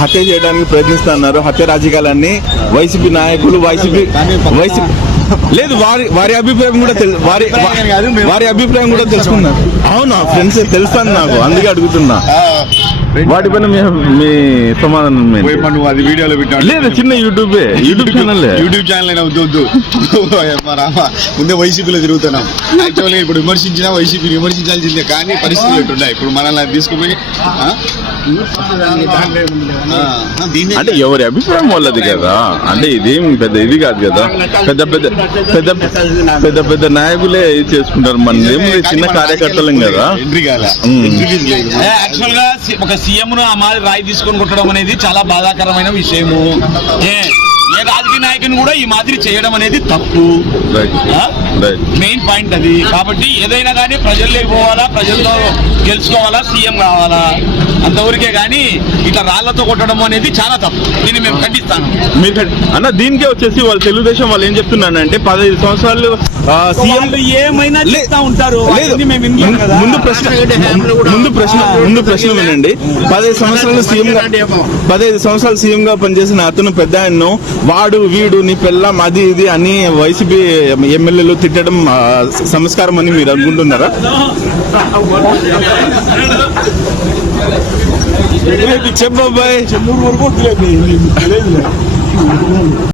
హత్య చేయడానికి ప్రయత్నిస్తున్నారు. హత్య రాజకీయాలన్నీ వైసీపీ నాయకులు వైసీపీ లేదు, వారి అభిప్రాయం కూడా వారి అభిప్రాయం కూడా తెలుసుకున్నారు. అవునా ఫ్రెండ్స్, తెలుస్తాను నాకు, అందుకే అడుగుతున్నా. వాటిపైన మీ సమాధానం అది వీడియోలో పెట్టాను. లేదు, చిన్న యూట్యూబ్ ఛానల్ అయినా వద్దు ముందే వైసీపీలో తిరుగుతున్నాం. యాక్చువల్గా ఇప్పుడు విమర్శించినా వైసీపీని విమర్శించాల్సిందే, కానీ పరిస్థితులు ఎట్టున్నాయి. ఇప్పుడు మనల్ని తీసుకుపోయి అంటే ఎవరి అభిప్రాయం వాళ్ళది కదా. అంటే ఇదేం పెద్ద ఇది కాదు కదా. పెద్ద పెద్ద పెద్ద పెద్ద పెద్ద నాయకులే చేసుకుంటారు. మన చిన్న కార్యకర్తలం కదా. యాక్చువల్ గా ఒక సీఎం ను అమ్మాయి రాయి తీసుకొని కొట్టడం అనేది చాలా బాధాకరమైన విషయము. ఏ రాజకీయ నాయకుని కూడా ఈ మాదిరి చేయడం అనేది తప్పు. మెయిన్ పాయింట్ అది. కాబట్టి ఏదైనా కానీ ప్రజల్లోకి పోవాలా, ప్రజల్లో గెలుచుకోవాలా, సీఎం కావాలా, అంతవరకే కానీ ఇట్లా రాళ్లతో కొట్టడం అనేది చాలా తప్పు. దీన్ని మేము ఖండిస్తాను. అన్న దీనికే వచ్చేసి వాళ్ళు తెలుగుదేశం వాళ్ళు ఏం చెప్తున్నానంటే 15 సంవత్సరాలు సీఎం ఏమైనా చేస్తా ఉంటారు. ముందు ప్రశ్న వినండి. 15 సంవత్సరాలు సీఎం గా పనిచేసిన అతను పెద్ద ఆయన్ను వాడు వీడు నీ పెళ్ళం అది ఇది అని వైసీపీ ఎమ్మెల్యేలు తిట్టడం సంస్కారం అని మీరు అనుకుంటున్నారా? చెప్పబ్బాయి.